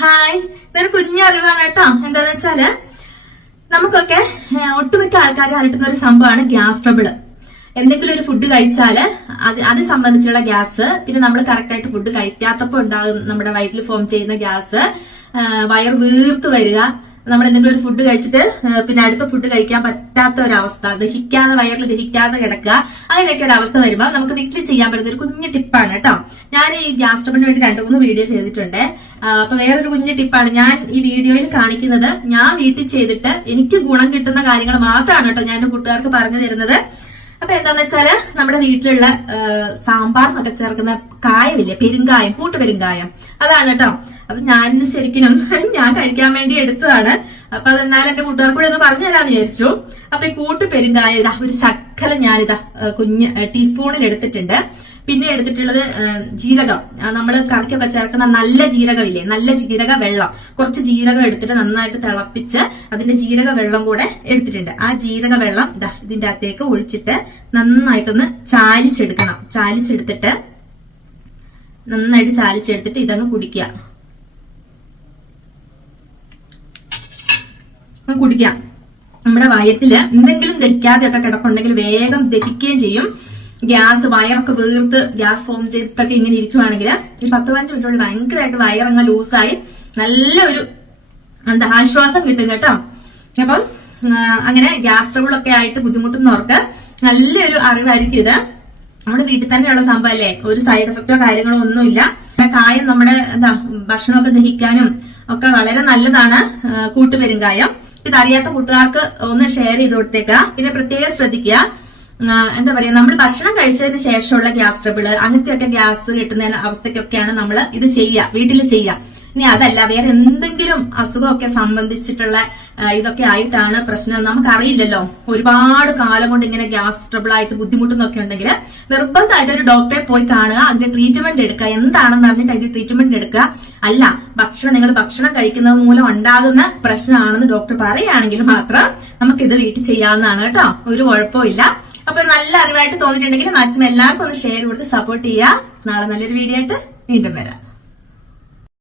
Hi, ഇതൊരു കുഞ്ഞറിവാണ് കേട്ടോ. എന്താന്ന് വെച്ചാല് നമുക്കൊക്കെ ഒട്ടുമിക്ക ആൾക്കാരെ അലട്ടുന്ന ഒരു സംഭവമാണ് ഗ്യാസ് ട്രബിള്. എന്തെങ്കിലും ഒരു ഫുഡ് കഴിച്ചാല് അത് സംബന്ധിച്ചുള്ള ഗ്യാസ്, പിന്നെ നമ്മൾ കറക്റ്റ് ആയിട്ട് ഫുഡ് കഴിക്കാത്തപ്പോ ഉണ്ടാകും നമ്മുടെ വയറ്റിൽ ഫോം ചെയ്യുന്ന ഗ്യാസ്, വയർ വീർത്ത് വരിക, നമ്മൾ എന്തെങ്കിലും ഒരു ഫുഡ് കഴിച്ചിട്ട് പിന്നെ അടുത്ത ഫുഡ് കഴിക്കാൻ പറ്റാത്ത ഒരവസ്ഥ, ദഹിക്കാതെ വയറിൽ ദഹിക്കാതെ കിടക്കുക, അങ്ങനെയൊക്കെ ഒരു അവസ്ഥ വരുമ്പോൾ നമുക്ക് വീട്ടിൽ ചെയ്യാൻ പറ്റുന്ന ഒരു കുഞ്ഞു ടിപ്പാണ് കേട്ടോ. ഞാൻ ഈ ഗ്യാസ് ട്രബിളിന് വേണ്ടി 2-3 വീഡിയോ ചെയ്തിട്ടുണ്ട്. അപ്പൊ വേറൊരു കുഞ്ഞു ടിപ്പാണ് ഞാൻ ഈ വീഡിയോയിൽ കാണിക്കുന്നത്. ഞാൻ വീട്ടിൽ ചെയ്തിട്ട് എനിക്ക് ഗുണം കിട്ടുന്ന കാര്യങ്ങൾ മാത്രമാണ് കേട്ടോ ഞാൻ എന്റെ കൂട്ടുകാർക്ക് പറഞ്ഞു തരുന്നത്. അപ്പൊ എന്താന്ന് വെച്ചാല് നമ്മുടെ വീട്ടിലുള്ള സാമ്പാറിനൊക്കെ ചേർക്കുന്ന കായമില്ലേ, പെരുങ്കായം, കൂട്ടുപെരുങ്കായം, അതാണ് കേട്ടോ. അപ്പൊ ഞാൻ ശരിക്കും ഞാൻ കഴിക്കാൻ വേണ്ടി എടുത്തതാണ്. അപ്പൊ അതെന്നാലും എന്റെ കൂട്ടുകാർ കൂടെ ഒന്ന് പറഞ്ഞു തരാന്ന് വിചാരിച്ചു. അപ്പൊ ഈ കൂട്ടുപെരുങ്കായം ഇതാ ഒരു ശക്കലം ഞാനിതാ കുഞ്ഞ് ടീസ്പൂണിൽ എടുത്തിട്ടുണ്ട്. പിന്നെ എടുത്തിട്ടുള്ളത് ജീരകം, നമ്മൾ കറിക്കൊക്കെ ചേർക്കുന്ന നല്ല ജീരകമില്ലേ, നല്ല ജീരക വെള്ളം, കുറച്ച് ജീരകം എടുത്തിട്ട് നന്നായിട്ട് തിളപ്പിച്ച് അതിന്റെ ജീരക വെള്ളം കൂടെ എടുത്തിട്ടുണ്ട്. ആ ജീരക വെള്ളം ഇതാ ഇതിന്റെ അകത്തേക്ക് ഒഴിച്ചിട്ട് നന്നായിട്ടൊന്ന് ചാലിച്ചെടുക്കണം. ചാലിച്ചെടുത്തിട്ട് നന്നായിട്ട് ചാലിച്ചെടുത്തിട്ട് ഇതങ്ങ് കുടിക്കുക. കുടിക്കാം. നമ്മുടെ വയറ്റില് എന്തെങ്കിലും ദഹിക്കാതെയൊക്കെ കിടപ്പുണ്ടെങ്കിൽ വേഗം ദഹിക്കുകയും ചെയ്യും. ഗ്യാസ് വയറൊക്കെ വീർത്ത് ഗ്യാസ് ഫോം ചെയ്തിട്ടൊക്കെ ഇങ്ങനെ ഇരിക്കുവാണെങ്കിൽ ഒരു 10-15 മിനിറ്റുള്ളിൽ ഭയങ്കരമായിട്ട് വയറങ്ങ് ലൂസായി നല്ലൊരു ആശ്വാസം കിട്ടും കേട്ടോ. അപ്പം അങ്ങനെ ഗ്യാസ് ട്രബിളൊക്കെ ആയിട്ട് ബുദ്ധിമുട്ടുന്നവർക്ക് നല്ലൊരു അറിവായിരിക്കും ഇത്. നമ്മുടെ വീട്ടിൽ തന്നെയുള്ള സംഭവം അല്ലേ, ഒരു സൈഡ് എഫക്റ്റോ കാര്യങ്ങളോ ഒന്നുമില്ല. കായം നമ്മുടെ ഭക്ഷണമൊക്കെ ദഹിക്കാനും ഒക്കെ വളരെ നല്ലതാണ് കൂട്ടുപെരുങ്കായം. ഇതറിയാത്ത കൂട്ടുകാർക്ക് ഒന്ന് ഷെയർ ചെയ്ത് കൊടുത്തേക്കുക. പിന്നെ പ്രത്യേകം ശ്രദ്ധിക്കുക, എന്താ പറയാ, നമ്മൾ ഭക്ഷണം കഴിച്ചതിന് ശേഷമുള്ള ഗ്യാസ് ട്രബിള് അങ്ങനത്തെയൊക്കെ ഗ്യാസ് കിട്ടുന്ന അവസ്ഥയ്ക്കൊക്കെയാണ് നമ്മൾ ഇത് ചെയ്യുക, വീട്ടിൽ ചെയ്യുക. ഇനി അതല്ല വേറെ എന്തെങ്കിലും അസുഖമൊക്കെ സംബന്ധിച്ചിട്ടുള്ള ഇതൊക്കെ ആയിട്ടാണ് പ്രശ്നം, നമുക്കറിയില്ലല്ലോ. ഒരുപാട് കാലം കൊണ്ട് ഇങ്ങനെ ഗ്യാസ് ട്രബിൾ ആയിട്ട് ബുദ്ധിമുട്ടുന്നൊക്കെ ഉണ്ടെങ്കിൽ നിർബന്ധമായിട്ട് ഒരു ഡോക്ടറെ പോയി കാണുക, അതിന്റെ ട്രീറ്റ്മെന്റ് എടുക്കുക. എന്താണെന്ന് അറിഞ്ഞിട്ട് അതിന്റെ ട്രീറ്റ്മെന്റ് എടുക്കുക. അല്ല നിങ്ങൾ ഭക്ഷണം കഴിക്കുന്നത് മൂലം ഉണ്ടാകുന്ന പ്രശ്നമാണെന്ന് ഡോക്ടർ പറയുകയാണെങ്കിൽ മാത്രം നമുക്കിത് വീട്ടിൽ ചെയ്യാവുന്നതാണ് കേട്ടോ. ഒരു കുഴപ്പമില്ല. അപ്പൊ നല്ല അറിവായിട്ട് തോന്നിയിട്ടുണ്ടെങ്കിൽ മാക്സിമം എല്ലാവർക്കും ഒന്ന് ഷെയർ കൊടുത്ത് സപ്പോർട്ട് ചെയ്യുക. നാളെ നല്ലൊരു വീഡിയോ ആയിട്ട് വീണ്ടും വരാം.